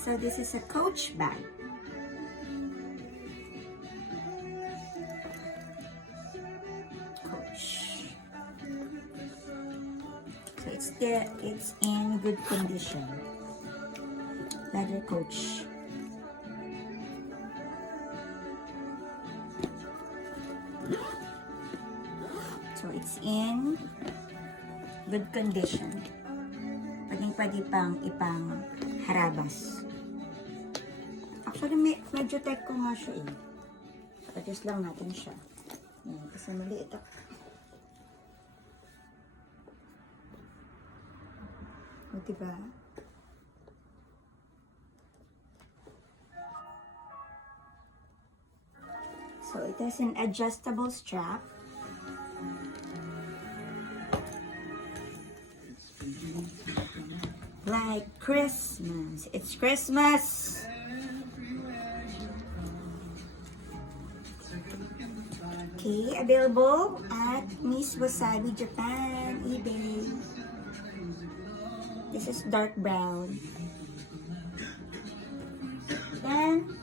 So this is a Coach bag. Coach. So it's in good condition. Leather Coach. So it's in good condition. Pwede pang ipang harabas. Actually, medyo type ko nga siya eh. Adjust lang natin siya. Yan, kasi maliit ako. O, diba? So, it has an adjustable strap. Like Christmas. It's Christmas! Okay, available at Miss Wasabi Japan, eBay. This is dark brown. Then,